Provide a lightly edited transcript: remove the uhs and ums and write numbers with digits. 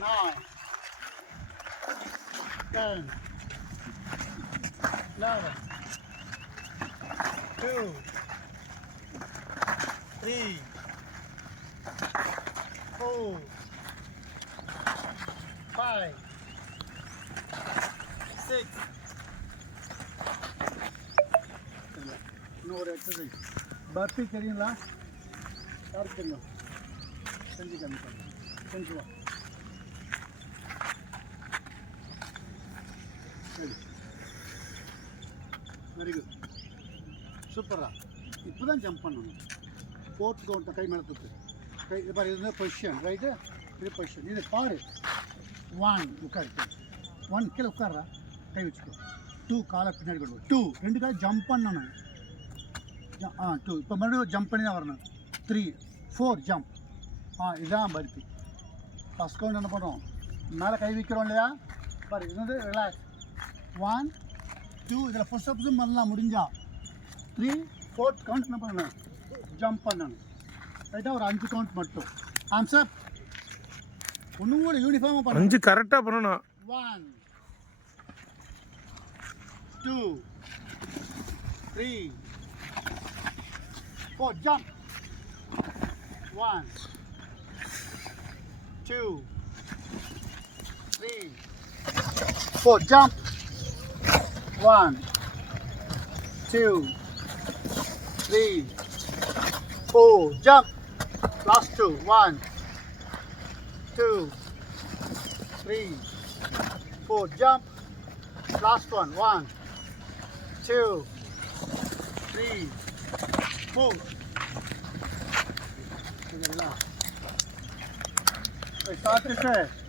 9, 10, 11, 2, 3, 4, 5, 6. இன்னொரு எக்ஸசைஸ் பர்பி தெரியுங்களா? யாருக்கு தெரியும்? செஞ்சு காமிப்பாங்க. செஞ்சுவா. சரி, வெரி குட், சூப்பரா. இப்போ தான் ஜம்ப் பண்ணணும். ஃபோர்த் கவுண்ட் கை மேலே தூக்கு. கை இது பாரு, இது பொசிஷன் ரைட்டு. இது பொசிஷன். இது பாரு. 1 உட்காரு. 1 கீழே உட்கார்றா. கை வச்சுக்கோ. 2 காலை பின்னாடி கொண்டு 2 2 காலை ஜம்ப் பண்ணணும். 2 இப்போ மறுபடியும் ஜம்ப் பண்ணி தான் வரணும். 3 4 ஜம்ப். இதுதான் பர்பி. ஃபஸ்ட் கவுண்ட் என்ன பண்ணுறோம்? மேலே கை வைக்கிறோம் இல்லையா? பாரு, இது வந்து ரிலாக்ஸ். 1 2 இதில் புஷ்அப்ஸும் பண்ணலாம் முடிஞ்சா. 3 4 கவுண்ட் என்ன பண்ணணும்? ஜம்ப் பண்ணணும். ரைட்டாக ஒரு 5 கவுண்ட் மட்டும். ஆன்சர் ஒன்றும் கூட யூனிஃபார்மாக பண்ணணும். 5 கரெக்டாக பண்ணணும். 1 2 3 4 jump. 1 2 3 4 jump. 1 2 3 4 jump. Last 2. 1 2 3 4 jump. Last one. 1 2 3 4. Start it.